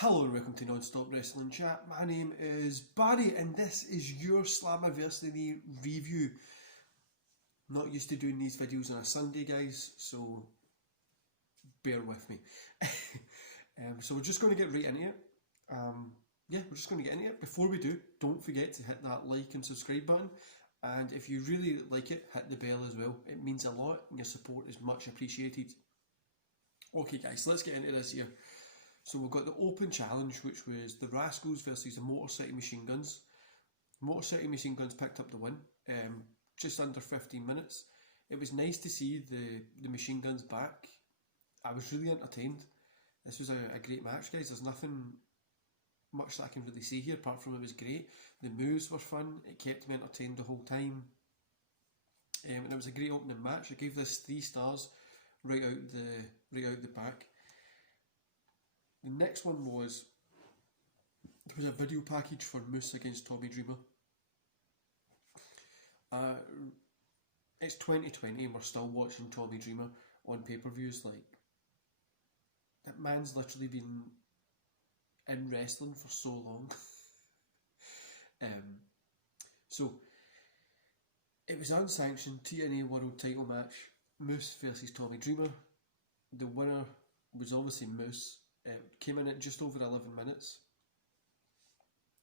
Hello and welcome to Non-Stop Wrestling Chat. My name is Barry and this is your Slammiversary review. Not used to doing these videos on a Sunday, guys, so bear with me. So we're just going to get right into it. We're just going to get into it. Before we do, don't forget to hit that like and subscribe button. And if you really like it, hit the bell as well. It means a lot and your support is much appreciated. Okay guys, let's get into this here. So we've got the open challenge, which was the Rascals versus the Motor City Machine Guns. Motor City Machine Guns picked up the win, just under 15 minutes. It was nice to see the Machine Guns back. I was really entertained. This was a great match, guys. There's nothing much that I can really say here, apart from it was great. The moves were fun. It kept me entertained the whole time. And it was a great opening match. I gave this 3 stars right out the back. The next one was, there was a video package for Moose against Tommy Dreamer. It's 2020 and we're still watching Tommy Dreamer on pay-per-views. Like, that man's literally been in wrestling for so long. So it was an unsanctioned TNA World Title match, Moose versus Tommy Dreamer. The winner was obviously Moose. Came in at just over 11 minutes.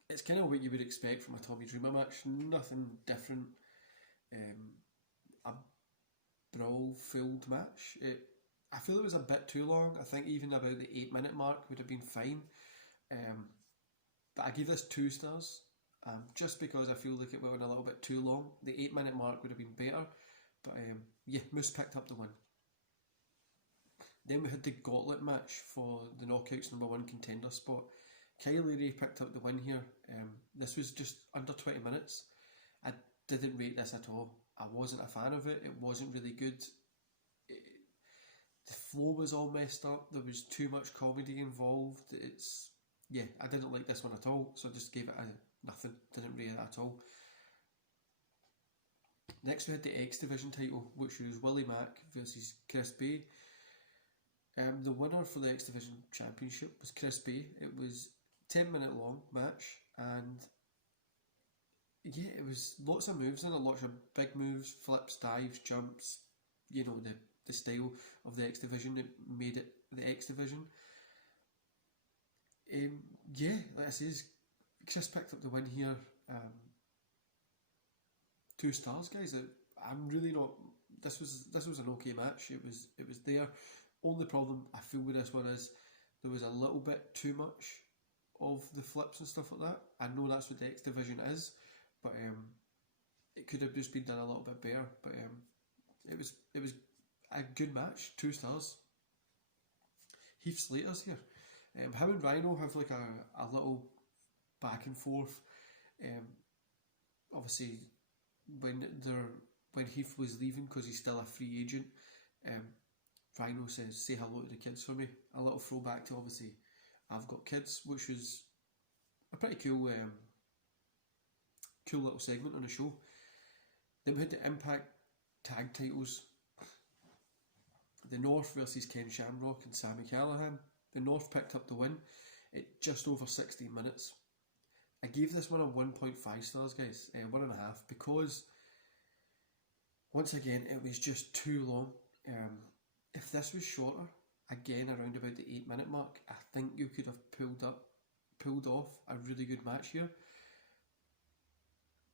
It's kind of what you would expect from a Tommy Dreamer match, nothing different. A brawl-filled match. I feel it was a bit too long. I think even about the 8-minute mark would have been fine. But I gave this 2 stars, just because I feel like it went on a little bit too long. The 8-minute mark would have been better. But Moose picked up the win. Then we had the gauntlet match for the Knockouts #1 contender spot. Kylie Ray picked up the win here. This was just under 20 minutes. I didn't rate this at all. I wasn't a fan of it. It wasn't really good. The flow was all messed up. There was too much comedy involved. I didn't like this one at all. So I just gave it a nothing. Didn't rate it at all. Next we had the X Division title, which was Willie Mack versus Chris Bay. The winner for the X Division Championship was Chris Bay. It was a 10-minute long match, and it was lots of moves in it, lots of big moves, flips, dives, jumps. You know, the style of the X Division. It made it the X Division. Like I says, Chris picked up the win here. 2 stars, guys. I'm really not. This was an okay match. It was there. Only problem I feel with this one is there was a little bit too much of the flips and stuff like that. I know that's what the X Division is, but it could have just been done a little bit better. But it was a good match. 2 stars. Heath Slater's here. Him and Rhino have like a little back and forth. Obviously, when Heath was leaving because he's still a free agent, Rhino says, "Say hello to the kids for me." A little throwback to obviously I've Got Kids, which was a pretty cool little segment on the show. Then we had the Impact tag titles. The North versus Ken Shamrock and Sami Callihan. The North picked up the win at just over 16 minutes. I gave this one a 1.5 stars, guys. 1.5, because once again it was just too long. If this was shorter, again around about the 8-minute mark, I think you could have pulled off a really good match here.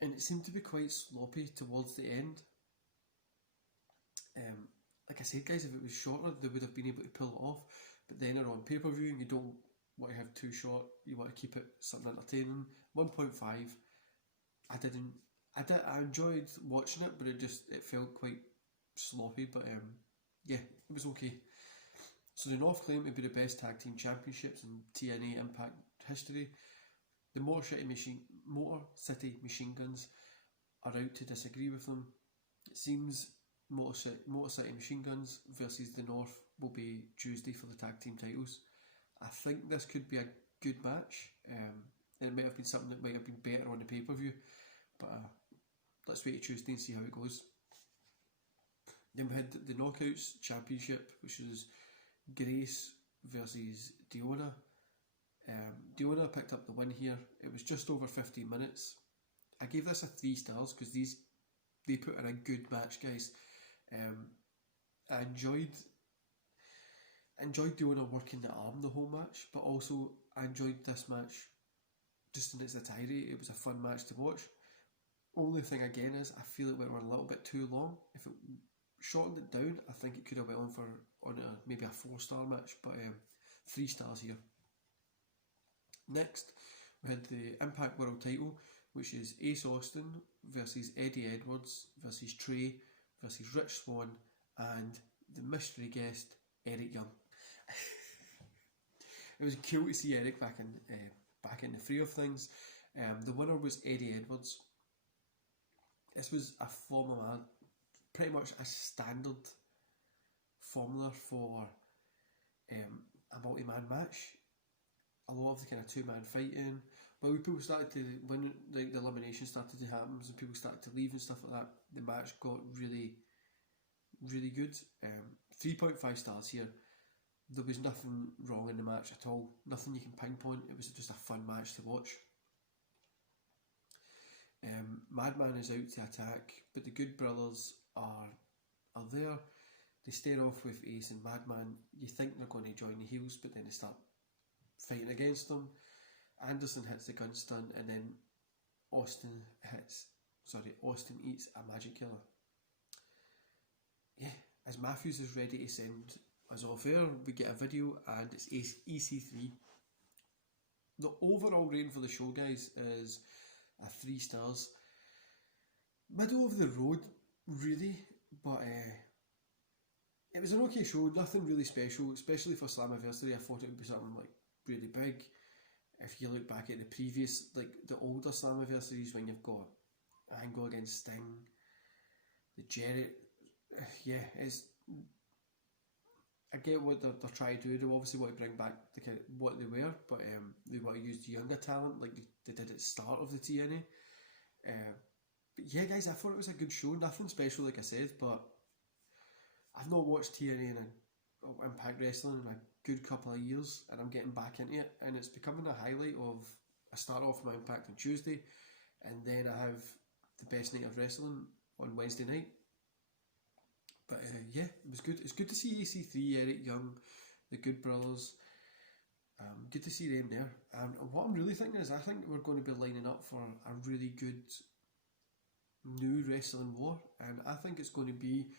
And it seemed to be quite sloppy towards the end. Like I said, guys, if it was shorter, they would have been able to pull it off. But then they're on pay-per-view and you don't want to have too short. You want to keep it something entertaining. 1.5. I enjoyed watching it, but it felt quite sloppy. But it was okay. So the North claim to be the best tag team championships in TNA Impact history. The Motor City Machine Guns are out to disagree with them. It seems Motor City Machine Guns versus the North will be Tuesday for the tag team titles. I think this could be a good match, and it might have been something that might have been better on the pay-per-view, but let's wait to Tuesday and see how it goes. Then we had the Knockouts Championship, which was Grace versus Diona. Diona picked up the win here. It was just over 15 minutes. I gave this a 3 stars because they put in a good match, guys. I enjoyed Diona working the arm the whole match, but also I enjoyed this match just in its entirety. It was a fun match to watch. Only thing again is I feel it went on a little bit too long. If it shortened it down, I think it could have went on maybe a 4-star match, but 3 stars here. Next, we had the Impact World title, which is Ace Austin versus Eddie Edwards versus Trey versus Rich Swann and the mystery guest Eric Young. It was cool to see Eric back in the fray of things. The winner was Eddie Edwards. This was a formula, pretty much a standard formula for a multi-man match. A lot of the kind of 2-man fighting, but when people started to, when the elimination started to happen and people started to leave and stuff like that, the match got really, really good. 3.5 stars here. There was nothing wrong in the match at all. Nothing you can pinpoint. It was just a fun match to watch. Madman is out to attack, but the Good Brothers are there. They stare off with Ace and Madman. You think they're going to join the heels, but then they start fighting against them. Anderson hits the gun stunt, and then Austin eats a magic killer. Yeah, as Matthews is ready to send us off air, we get a video, and it's EC3. The overall rating for the show, guys, is a 3 stars. Middle of the road, really, but it was an okay show. Nothing really special, especially for Slammiversary. I thought it would be something like really big. If you look back at the previous, like the older Slammiversaries, when you've got Angle against Sting, the Jerry, yeah, it's. I get what they're trying to do. They obviously want to bring back the kind of what they were, but they want to use younger talent like they did at the start of the TNA. But yeah, guys, I thought it was a good show. Nothing special, like I said, but I've not watched TNA and Impact Wrestling in a good couple of years, and I'm getting back into it, and it's becoming a highlight of. I start off my Impact on Tuesday, and then I have the best night of wrestling on Wednesday night. But yeah, it was good. It's good to see EC3, Eric Young, the Good Brothers. Good to see them there. And what I'm really thinking is, I think we're going to be lining up for a really good new wrestling war, and I think it's going to be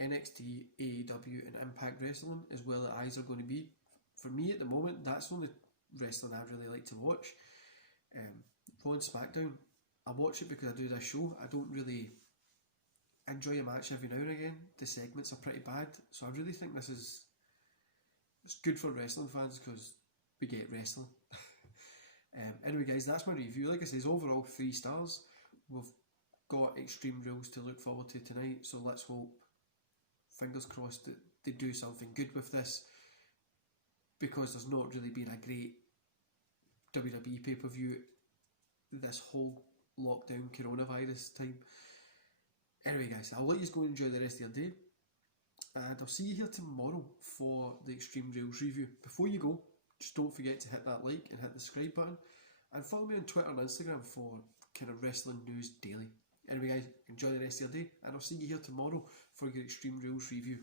NXT, AEW, and Impact Wrestling is where the eyes are going to be. For me at the moment, that's the only wrestling I really like to watch. Raw and SmackDown, I watch it because I do this show. I don't really enjoy a match every now and again. The segments are pretty bad, so I really think it's good for wrestling fans because we get wrestling. Anyway, guys, that's my review. Like I said, overall 3 stars. We've got Extreme Rules to look forward to tonight, so let's hope, fingers crossed, that they do something good with this, because there's not really been a great WWE pay-per-view this whole lockdown coronavirus time. Anyway, guys, I'll let you go and enjoy the rest of your day, and I'll see you here tomorrow for the Extreme Rules review. Before you go, just don't forget to hit that like and hit the subscribe button, and follow me on Twitter and Instagram for kind of wrestling news daily. Anyway, guys, enjoy the rest of your day, and I'll see you here tomorrow for your Extreme Rules review.